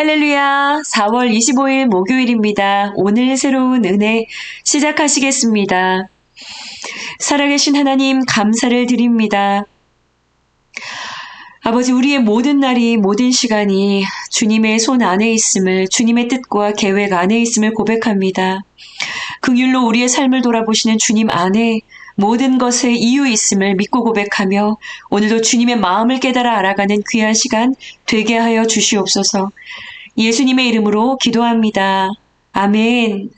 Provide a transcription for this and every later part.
할렐루야. 4월 25일 목요일입니다. 오늘 새로운 은혜 시작하시겠습니다. 살아계신 하나님 감사를 드립니다. 아버지, 우리의 모든 날이, 모든 시간이 주님의 손 안에 있음을, 주님의 뜻과 계획 안에 있음을 고백합니다. 긍휼로 우리의 삶을 돌아보시는 주님 안에 모든 것에 이유 있음을 믿고 고백하며 오늘도 주님의 마음을 깨달아 알아가는 귀한 시간 되게 하여 주시옵소서. 예수님의 이름으로 기도합니다. 아멘.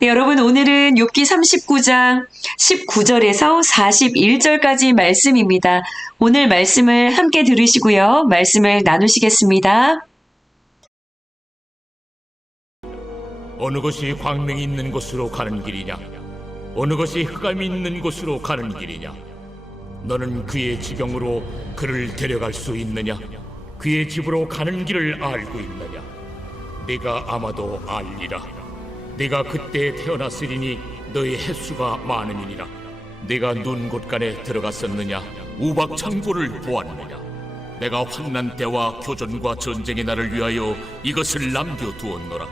네, 여러분, 오늘은 욥기 39장 19절에서 41절까지 말씀입니다. 오늘 말씀을 함께 들으시고요. 말씀을 나누시겠습니다. 어느 것이 광명이 있는 곳으로 가는 길이냐? 어느 것이 흑암이 있는 곳으로 가는 길이냐? 너는 그의 지경으로 그를 데려갈 수 있느냐? 그의 집으로 가는 길을 알고 있느냐? 네가 아마도 알리라. 네가 그때 태어났으리니 너의 횟수가 많음이니라. 네가 눈 곳간에 들어갔었느냐? 우박 창고를 보았느냐? 내가 환난 때와 교전과 전쟁의 날을 위하여 이것을 남겨두었노라.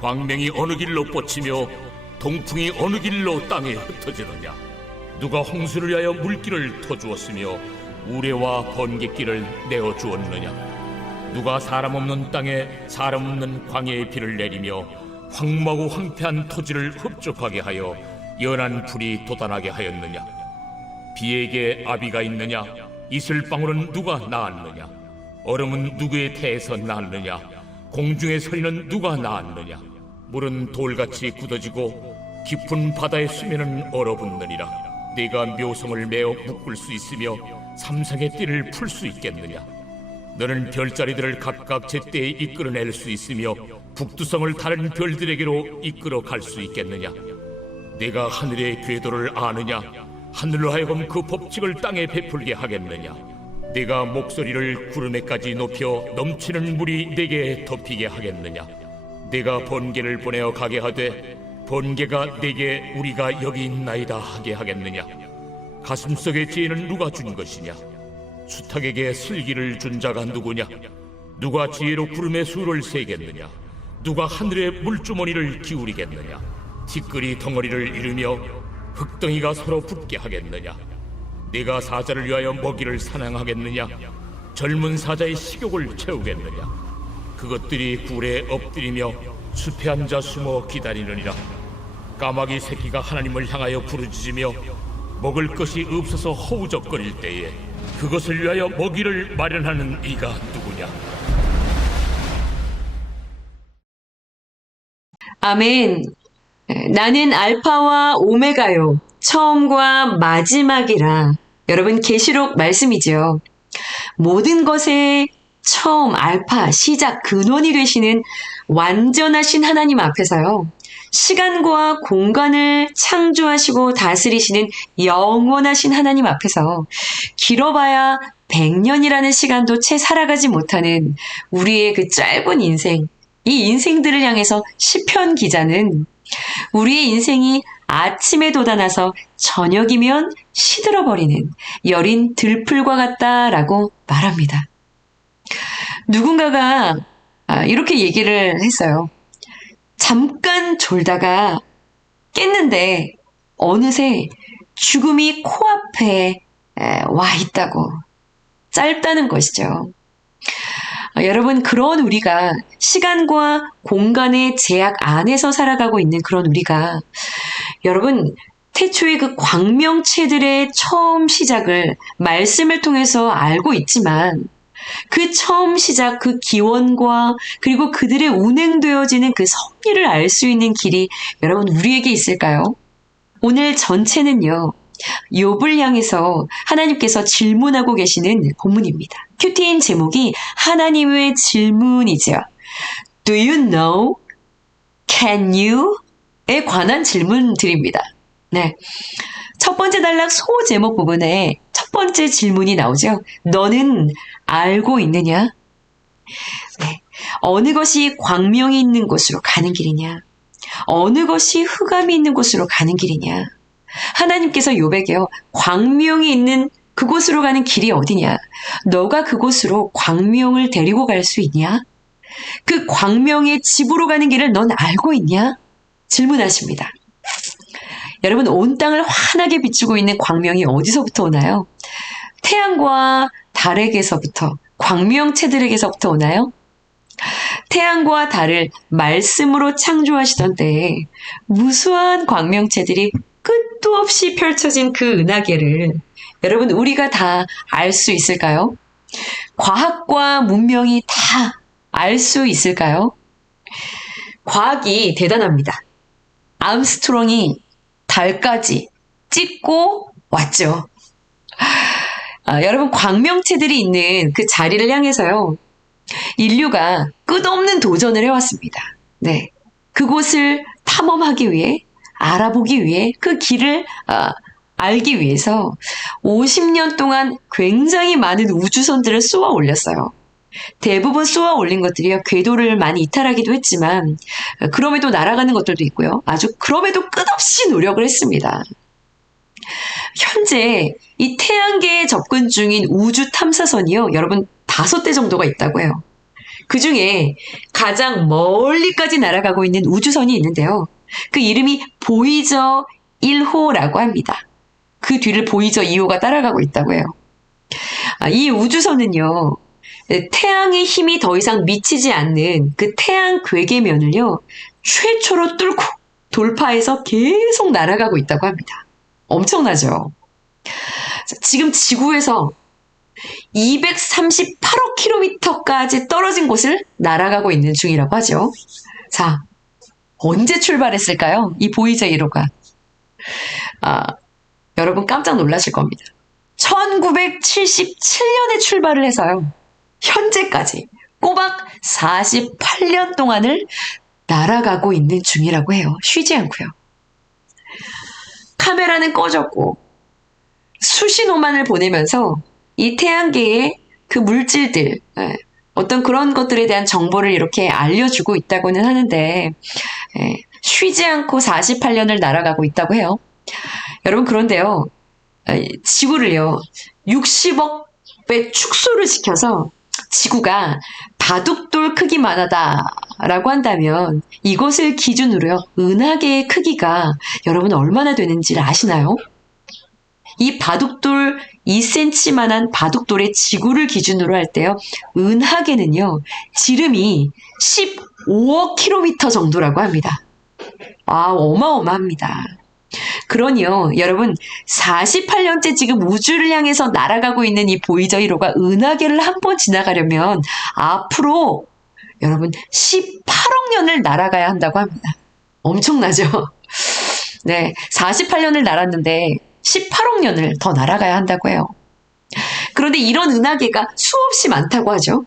광명이 어느 길로 뻗치며 동풍이 어느 길로 땅에 흩어지느냐? 누가 홍수를 위하여 물길을 터주었으며 우레와 번갯길을 내어주었느냐? 누가 사람 없는 땅에 사람 없는 광야의 비를 내리며 황무하고 황폐한 토지를 흡족하게 하여 연한 풀이 돋아나게 하였느냐? 비에게 아비가 있느냐? 이슬방울은 누가 낳았느냐? 얼음은 누구의 태에서 낳았느냐? 공중의 서리는 누가 낳았느냐? 물은 돌같이 굳어지고 깊은 바다의 수면은 얼어붙느니라. 네가 묘성을 메어 묶을 수 있으며 삼성의 띠를 풀 수 있겠느냐? 너는 별자리들을 각각 제때에 이끌어낼 수 있으며 북두성을 다른 별들에게로 이끌어 갈 수 있겠느냐? 네가 하늘의 궤도를 아느냐? 하늘로 하여금 그 법칙을 땅에 베풀게 하겠느냐? 네가 목소리를 구름에까지 높여 넘치는 물이 네게 덮이게 하겠느냐? 네가 번개를 보내어 가게 하되 번개가 네게 우리가 여기 있나이다 하게 하겠느냐? 가슴속의 지혜는 누가 준 것이냐? 수탉에게 슬기를 준 자가 누구냐? 누가 지혜로 구름의 수를 세겠느냐? 누가 하늘의 물주머니를 기울이겠느냐? 티끌이 덩어리를 이루며 흙덩이가 서로 붙게 하겠느냐? 네가 사자를 위하여 먹이를 사냥하겠느냐? 젊은 사자의 식욕을 채우겠느냐? 그것들이 굴에 엎드리며 숲에 앉아 숨어 기다리느니라. 까마귀 새끼가 하나님을 향하여 부르짖으며 먹을 것이 없어서 허우적거릴 때에 그것을 위하여 먹이를 마련하는 이가 누구냐? 아멘. 나는 알파와 오메가요. 처음과 마지막이라. 여러분, 계시록 말씀이죠. 모든 것의 처음, 알파, 시작, 근원이 되시는 완전하신 하나님 앞에서요. 시간과 공간을 창조하시고 다스리시는 영원하신 하나님 앞에서 길어봐야 100년이라는 시간도 채 살아가지 못하는 우리의 그 짧은 인생, 이 인생들을 향해서 시편 기자는 우리의 인생이 아침에 돋아나서 저녁이면 시들어버리는 여린 들풀과 같다라고 말합니다. 누군가가 이렇게 얘기를 했어요. 잠깐 졸다가 깼는데 어느새 죽음이 코앞에 와 있다고. 짧다는 것이죠. 여러분, 그런 우리가 시간과 공간의 제약 안에서 살아가고 있는 그런 우리가 여러분, 태초의 그 광명체들의 처음 시작을 말씀을 통해서 알고 있지만 그 처음 시작, 그 기원과 그리고 그들의 운행되어지는 그 섭리를 알 수 있는 길이 여러분 우리에게 있을까요? 오늘 전체는요. 욥을 향해서 하나님께서 질문하고 계시는 본문입니다. 큐티인 제목이 하나님의 질문이죠. Do you know? Can you? 에 관한 질문들입니다. 네. 첫 번째 단락 소 제목 부분에 첫 번째 질문이 나오죠. 너는 알고 있느냐? 네. 어느 것이 광명이 있는 곳으로 가는 길이냐? 어느 것이 흑암이 있는 곳으로 가는 길이냐? 하나님께서 욥에게요. 광명이 있는 그곳으로 가는 길이 어디냐? 너가 그곳으로 광명을 데리고 갈 수 있냐? 그 광명의 집으로 가는 길을 넌 알고 있냐? 질문하십니다. 여러분, 온 땅을 환하게 비추고 있는 광명이 어디서부터 오나요? 태양과 달에게서부터, 광명체들에게서부터 오나요? 태양과 달을 말씀으로 창조하시던 때에 무수한 광명체들이 끝도 없이 펼쳐진 그 은하계를 여러분, 우리가 다 알 수 있을까요? 과학과 문명이 다 알 수 있을까요? 과학이 대단합니다. 암스트롱이 달까지 찍고 왔죠. 여러분, 광명체들이 있는 그 자리를 향해서요, 인류가 끝없는 도전을 해왔습니다. 네. 그곳을 탐험하기 위해, 알아보기 위해, 그 길을 알기 위해서 50년 동안 굉장히 많은 우주선들을 쏘아 올렸어요. 대부분 쏘아 올린 것들이요, 궤도를 많이 이탈하기도 했지만, 그럼에도 날아가는 것들도 있고요. 아주 그럼에도 끝없이 노력을 했습니다. 현재 이 태양계에 접근 중인 우주 탐사선이요, 여러분 5대 정도가 있다고 해요. 그 중에 가장 멀리까지 날아가고 있는 우주선이 있는데요. 그 이름이 보이저 1호라고 합니다. 그 뒤를 보이저 2호가 따라가고 있다고 해요. 이 우주선은요, 태양의 힘이 더 이상 미치지 않는 그 태양 괴계면을요, 최초로 뚫고 돌파해서 계속 날아가고 있다고 합니다. 엄청나죠? 지금 지구에서 238억 킬로미터까지 떨어진 곳을 날아가고 있는 중이라고 하죠. 자, 언제 출발했을까요? 이 보이저 1호가. 여러분 깜짝 놀라실 겁니다. 1977년에 출발을 해서요, 현재까지 꼬박 48년 동안을 날아가고 있는 중이라고 해요. 쉬지 않고요. 카메라는 꺼졌고 수신호만을 보내면서 이 태양계의 그 물질들, 어떤 그런 것들에 대한 정보를 이렇게 알려주고 있다고는 하는데, 쉬지 않고 48년을 날아가고 있다고 해요. 여러분, 그런데요, 지구를요, 60억 배 축소를 시켜서 지구가 바둑돌 크기만 하다라고 한다면 이것을 기준으로요, 은하계의 크기가 여러분 얼마나 되는지를 아시나요? 이 바둑돌 2cm만한 바둑돌의 지구를 기준으로 할 때요, 은하계는요, 지름이 15억 킬로미터 정도라고 합니다. 어마어마합니다. 그러니요, 여러분, 48년째 지금 우주를 향해서 날아가고 있는 이 보이저 1호가 은하계를 한 번 지나가려면 앞으로 여러분 18억 년을 날아가야 한다고 합니다. 엄청나죠? 네, 48년을 날았는데 18억 년을 더 날아가야 한다고 해요. 그런데 이런 은하계가 수없이 많다고 하죠.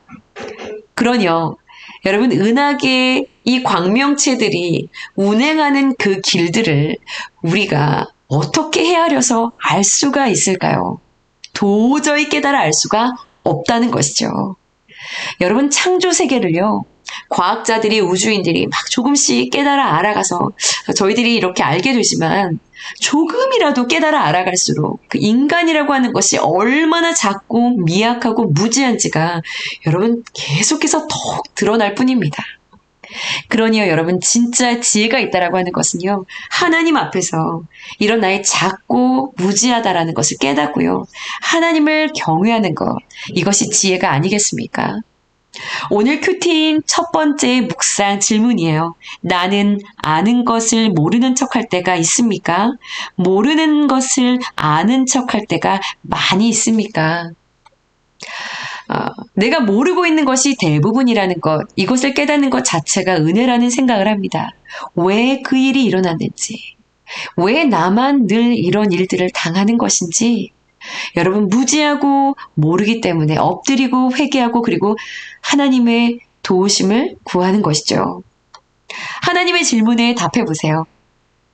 그러니요, 여러분, 은하계 이 광명체들이 운행하는 그 길들을 우리가 어떻게 헤아려서 알 수가 있을까요? 도저히 깨달아 알 수가 없다는 것이죠. 여러분, 창조 세계를요, 과학자들이, 우주인들이 막 조금씩 깨달아 알아가서 저희들이 이렇게 알게 되지만, 조금이라도 깨달아 알아갈수록 그 인간이라고 하는 것이 얼마나 작고 미약하고 무지한지가 여러분 계속해서 더욱 드러날 뿐입니다. 그러니요, 여러분, 진짜 지혜가 있다라고 하는 것은요, 하나님 앞에서 이런 나의 작고 무지하다라는 것을 깨닫고요, 하나님을 경외하는 것, 이것이 지혜가 아니겠습니까? 오늘 큐티인 첫 번째 묵상 질문이에요. 나는 아는 것을 모르는 척할 때가 있습니까? 모르는 것을 아는 척할 때가 많이 있습니까? 내가 모르고 있는 것이 대부분이라는 것, 이것을 깨닫는 것 자체가 은혜라는 생각을 합니다. 왜 그 일이 일어났는지, 왜 나만 늘 이런 일들을 당하는 것인지, 여러분, 무지하고 모르기 때문에 엎드리고 회개하고 그리고 하나님의 도우심을 구하는 것이죠. 하나님의 질문에 답해 보세요.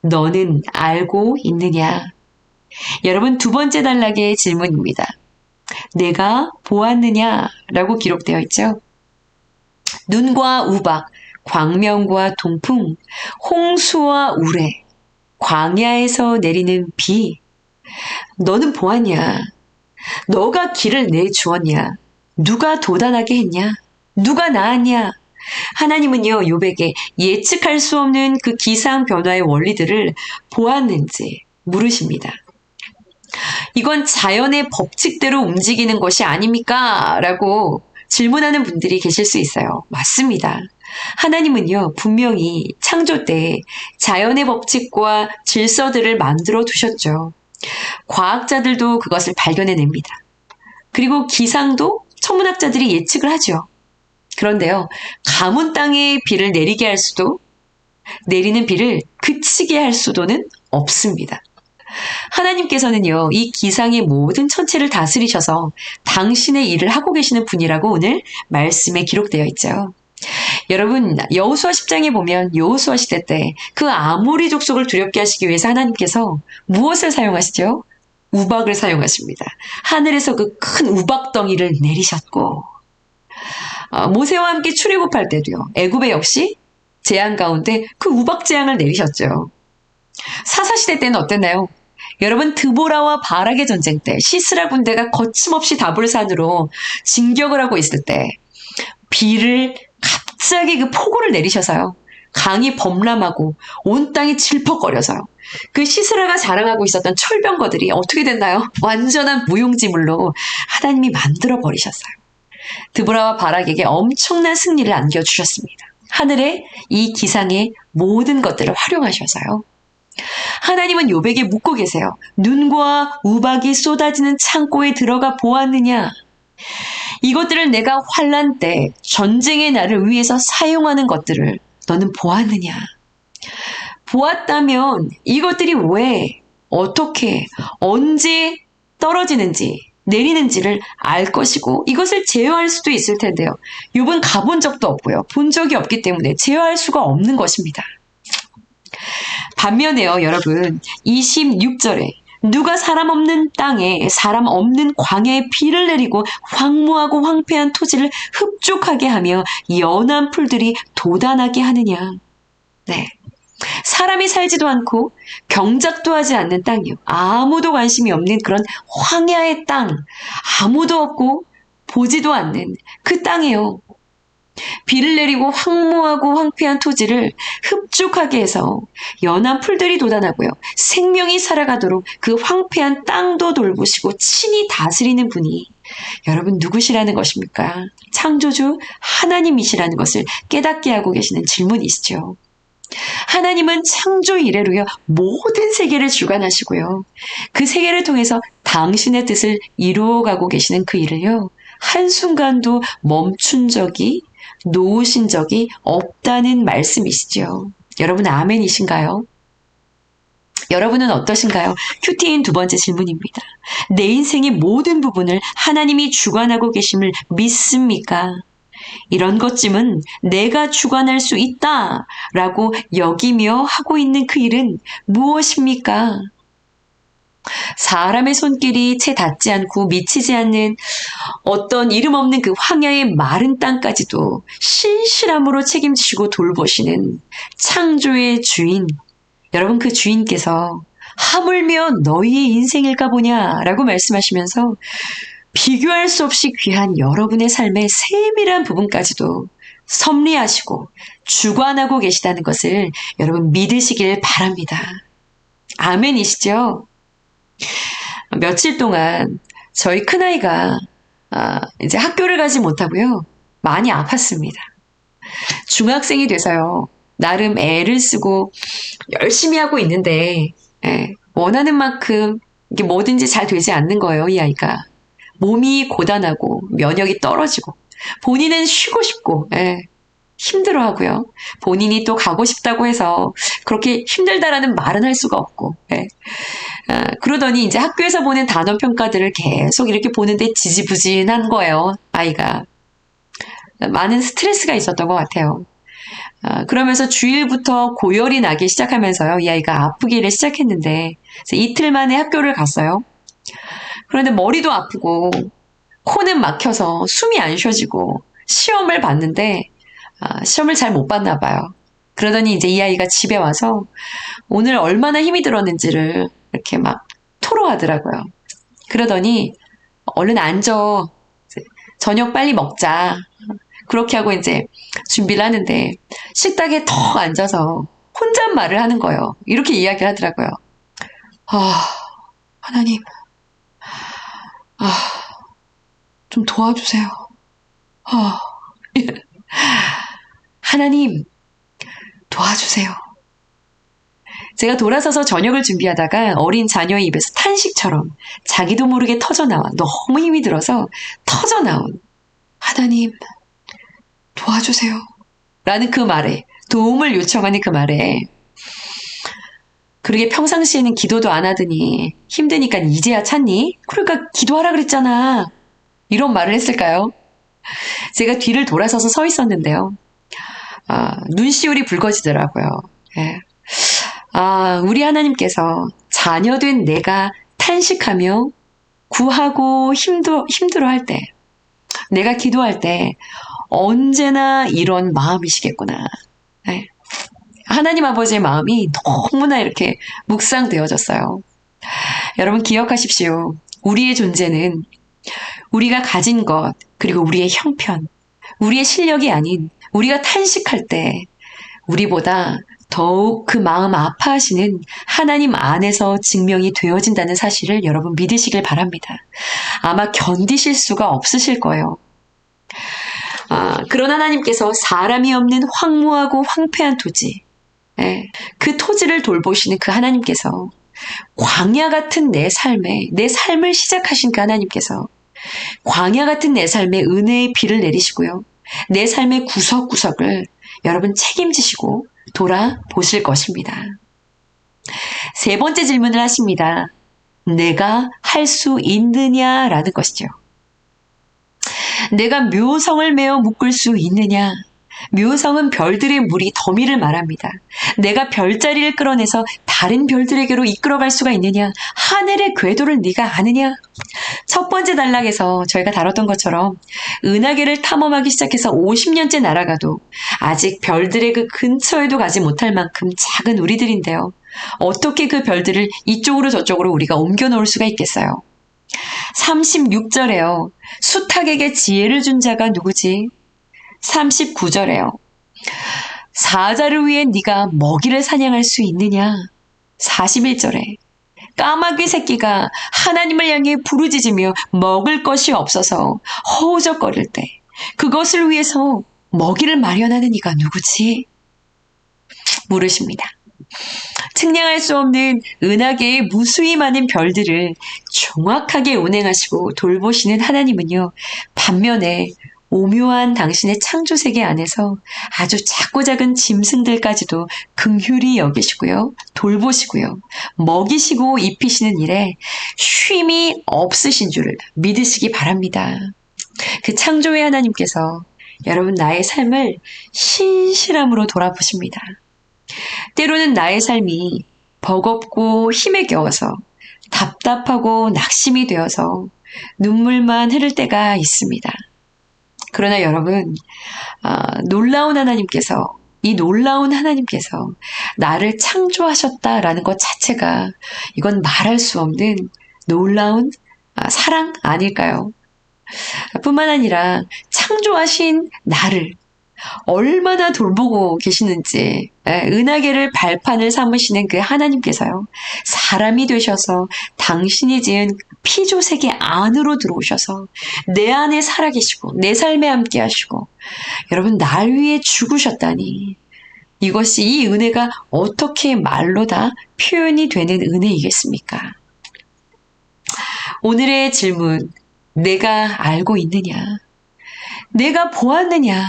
너는 알고 있느냐? 여러분, 두 번째 단락의 질문입니다. 내가 보았느냐? 라고 기록되어 있죠. 눈과 우박, 광명과 동풍, 홍수와 우레, 광야에서 내리는 비, 너는 보았냐? 너가 길을 내주었냐? 누가 도단하게 했냐? 누가 낳았냐? 하나님은요, 욥에게 예측할 수 없는 그 기상 변화의 원리들을 보았는지 물으십니다. 이건 자연의 법칙대로 움직이는 것이 아닙니까? 라고 질문하는 분들이 계실 수 있어요. 맞습니다. 하나님은요, 분명히 창조 때 자연의 법칙과 질서들을 만들어 두셨죠. 과학자들도 그것을 발견해냅니다. 그리고 기상도 천문학자들이 예측을 하죠. 그런데요, 가문 땅에 비를 내리게 할 수도, 내리는 비를 그치게 할 수도는 없습니다. 하나님께서는요, 이 기상의 모든 천체를 다스리셔서 당신의 일을 하고 계시는 분이라고 오늘 말씀에 기록되어 있죠. 여러분, 여호수아 10장에 보면 여호수아 시대 때 그 아모리 족속을 두렵게 하시기 위해서 하나님께서 무엇을 사용하시죠? 우박을 사용하십니다. 하늘에서 그 큰 우박 덩이를 내리셨고, 모세와 함께 출애굽할 때도요, 애굽에 역시 재앙 가운데 그 우박 재앙을 내리셨죠. 사사시대 때는 어땠나요? 여러분, 드보라와 바락의 전쟁 때 시스라 군대가 거침없이 다볼산으로 진격을 하고 있을 때 비를 갑자기 그 폭우를 내리셔서요, 강이 범람하고 온 땅이 질퍽거려서요, 그 시스라가 자랑하고 있었던 철병거들이 어떻게 됐나요? 완전한 무용지물로 하나님이 만들어 버리셨어요. 드보라와 바락에게 엄청난 승리를 안겨주셨습니다. 하늘의 이 기상의 모든 것들을 활용하셔서요. 하나님은 욥에게 묻고 계세요. 눈과 우박이 쏟아지는 창고에 들어가 보았느냐? 이것들을 내가 환난 때 전쟁의 날을 위해서 사용하는 것들을 너는 보았느냐? 보았다면 이것들이 왜, 어떻게, 언제 떨어지는지, 내리는지를 알 것이고 이것을 제어할 수도 있을 텐데요. 욥은 가본 적도 없고요. 본 적이 없기 때문에 제어할 수가 없는 것입니다. 반면에요, 여러분, 26절에 누가 사람 없는 땅에 사람 없는 광야에 비를 내리고 황무하고 황폐한 토지를 흡족하게 하며 연한 풀들이 돋아나게 하느냐. 네. 사람이 살지도 않고 경작도 하지 않는 땅이요. 아무도 관심이 없는 그런 황야의 땅, 아무도 없고 보지도 않는 그 땅이요. 비를 내리고 황무하고 황폐한 토지를 흡족하게 해서 연한 풀들이 돋아나고요. 생명이 살아가도록 그 황폐한 땅도 돌보시고 친히 다스리는 분이 여러분 누구시라는 것입니까? 창조주 하나님이시라는 것을 깨닫게 하고 계시는 질문이시죠. 하나님은 창조 이래로요, 모든 세계를 주관하시고요. 그 세계를 통해서 당신의 뜻을 이루어가고 계시는 그 일을요, 한순간도 멈춘 적이, 놓으신 적이 없다는 말씀이시죠. 여러분 아멘이신가요? 여러분은 어떠신가요? 큐티인 두 번째 질문입니다. 내 인생의 모든 부분을 하나님이 주관하고 계심을 믿습니까? 이런 것쯤은 내가 주관할 수 있다라고 여기며 하고 있는 그 일은 무엇입니까? 사람의 손길이 채 닿지 않고 미치지 않는 어떤 이름 없는 그 황야의 마른 땅까지도 신실함으로 책임지시고 돌보시는 창조의 주인, 여러분 그 주인께서 하물며 너희의 인생일까 보냐라고 말씀하시면서 비교할 수 없이 귀한 여러분의 삶의 세밀한 부분까지도 섭리하시고 주관하고 계시다는 것을 여러분 믿으시길 바랍니다. 아멘이시죠? 며칠 동안 저희 큰아이가 이제 학교를 가지 못하고요. 많이 아팠습니다. 중학생이 돼서요. 나름 애를 쓰고 열심히 하고 있는데 원하는 만큼 이게 뭐든지 잘 되지 않는 거예요. 이 아이가. 몸이 고단하고 면역이 떨어지고 본인은 쉬고 싶고 힘들어하고요. 본인이 또 가고 싶다고 해서 그렇게 힘들다라는 말은 할 수가 없고 그러더니 이제 학교에서 보는 단원 평가들을 계속 이렇게 보는데 지지부진한 거예요. 아이가. 많은 스트레스가 있었던 것 같아요. 그러면서 주일부터 고열이 나기 시작하면서요. 이 아이가 아프기를 시작했는데 이틀 만에 학교를 갔어요. 그런데 머리도 아프고 코는 막혀서 숨이 안 쉬어지고 시험을 봤는데 시험을 잘 못 봤나 봐요. 그러더니 이제 이 아이가 집에 와서 오늘 얼마나 힘이 들었는지를 이렇게 막 토로하더라고요. 그러더니 얼른 앉아. 저녁 빨리 먹자. 그렇게 하고 이제 준비를 하는데 식탁에 턱 앉아서 혼잣말을 하는 거예요. 이렇게 이야기를 하더라고요. 하나님, 좀 도와주세요. 하나님, 도와주세요. 제가 돌아서서 저녁을 준비하다가 어린 자녀의 입에서 탄식처럼 자기도 모르게 터져나와 너무 힘이 들어서 터져나온 하나님, 도와주세요. 라는 그 말에, 도움을 요청하는 그 말에, 그러게 평상시에는 기도도 안 하더니 힘드니까 이제야 찾니? 그러니까 기도하라 그랬잖아. 이런 말을 했을까요? 제가 뒤를 돌아서서 서 있었는데요. 눈시울이 붉어지더라고요. 예. 우리 하나님께서 자녀된 내가 탄식하며 구하고 힘들어할 때, 내가 기도할 때 언제나 이런 마음이시겠구나. 예. 하나님 아버지의 마음이 너무나 이렇게 묵상되어졌어요. 여러분 기억하십시오. 우리의 존재는 우리가 가진 것, 그리고 우리의 형편, 우리의 실력이 아닌 우리가 탄식할 때 우리보다 더욱 그 마음 아파하시는 하나님 안에서 증명이 되어진다는 사실을 여러분 믿으시길 바랍니다. 아마 견디실 수가 없으실 거예요. 그런 하나님께서 사람이 없는 황무하고 황폐한 토지, 그 토지를 돌보시는 그 하나님께서 광야 같은 내 삶을 시작하신 그 하나님께서 광야 같은 내 삶에 은혜의 비를 내리시고요. 내 삶의 구석구석을 여러분 책임지시고 돌아보실 것입니다. 세 번째 질문을 하십니다. 내가 할 수 있느냐라는 것이죠. 내가 묘성을 메어 묶을 수 있느냐? 묘성은 별들의 무리 더미를 말합니다. 내가 별자리를 끌어내서 다른 별들에게로 이끌어갈 수가 있느냐? 하늘의 궤도를 네가 아느냐? 첫 번째 단락에서 저희가 다뤘던 것처럼 은하계를 탐험하기 시작해서 50년째 날아가도 아직 별들의 그 근처에도 가지 못할 만큼 작은 우리들인데요. 어떻게 그 별들을 이쪽으로 저쪽으로 우리가 옮겨 놓을 수가 있겠어요? 36절에요. 수탉에게 지혜를 준 자가 누구지? 39절에요. 사자를 위해 네가 먹이를 사냥할 수 있느냐? 41절에 까마귀 새끼가 하나님을 향해 부르짖으며 먹을 것이 없어서 허우적거릴 때 그것을 위해서 먹이를 마련하는 이가 누구지? 물으십니다. 측량할 수 없는 은하계의 무수히 많은 별들을 정확하게 운행하시고 돌보시는 하나님은요, 반면에 오묘한 당신의 창조세계 안에서 아주 작고 작은 짐승들까지도 긍휼히 여기시고요, 돌보시고요, 먹이시고 입히시는 일에 쉼이 없으신 줄을 믿으시기 바랍니다. 그 창조의 하나님께서 여러분 나의 삶을 신실함으로 돌아보십니다. 때로는 나의 삶이 버겁고 힘에 겨워서 답답하고 낙심이 되어서 눈물만 흐를 때가 있습니다. 그러나 여러분, 놀라운 하나님께서, 이 놀라운 하나님께서 나를 창조하셨다라는 것 자체가 이건 말할 수 없는 놀라운 사랑 아닐까요? 뿐만 아니라 창조하신 나를 얼마나 돌보고 계시는지, 은하계를 발판을 삼으시는 그 하나님께서요, 사람이 되셔서 당신이 지은 피조세계 안으로 들어오셔서 내 안에 살아계시고 내 삶에 함께 하시고 여러분 날 위해 죽으셨다니, 이것이 이 은혜가 어떻게 말로 다 표현이 되는 은혜이겠습니까? 오늘의 질문, 내가 알고 있느냐? 내가 보았느냐?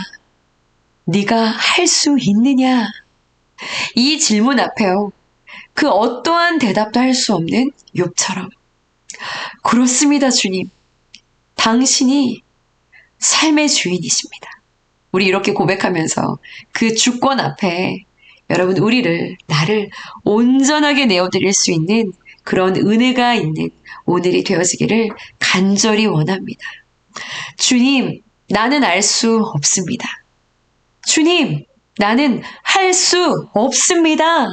네가 할 수 있느냐? 이 질문 앞에요, 그 어떠한 대답도 할 수 없는 욥처럼, 그렇습니다 주님, 당신이 삶의 주인이십니다. 우리 이렇게 고백하면서 그 주권 앞에 여러분 나를 온전하게 내어드릴 수 있는 그런 은혜가 있는 오늘이 되어지기를 간절히 원합니다. 주님, 나는 알 수 없습니다. 주님, 나는 할 수 없습니다.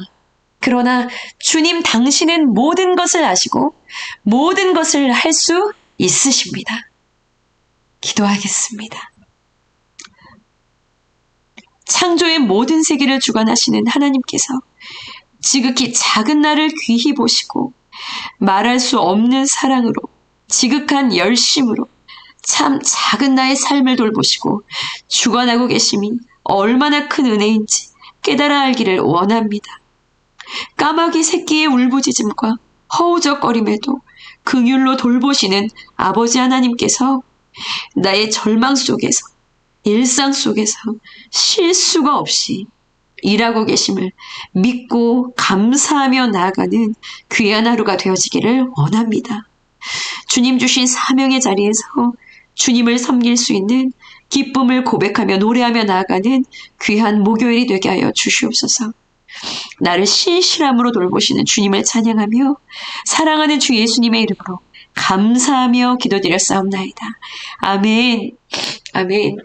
그러나 주님 당신은 모든 것을 아시고 모든 것을 할 수 있으십니다. 기도하겠습니다. 창조의 모든 세계를 주관하시는 하나님께서 지극히 작은 나를 귀히 보시고 말할 수 없는 사랑으로 지극한 열심으로 참 작은 나의 삶을 돌보시고 주관하고 계심이 얼마나 큰 은혜인지 깨달아 알기를 원합니다. 까마귀 새끼의 울부짖음과 허우적거림에도 긍휼로 돌보시는 아버지 하나님께서 나의 절망 속에서 일상 속에서 실수가 없이 일하고 계심을 믿고 감사하며 나아가는 귀한 하루가 되어지기를 원합니다. 주님 주신 사명의 자리에서 주님을 섬길 수 있는 기쁨을 고백하며 노래하며 나아가는 귀한 목요일이 되게 하여 주시옵소서. 나를 신실함으로 돌보시는 주님을 찬양하며 사랑하는 주 예수님의 이름으로 감사하며 기도드렸사옵나이다. 아멘. 아멘.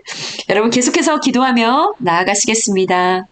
여러분 계속해서 기도하며 나아가시겠습니다.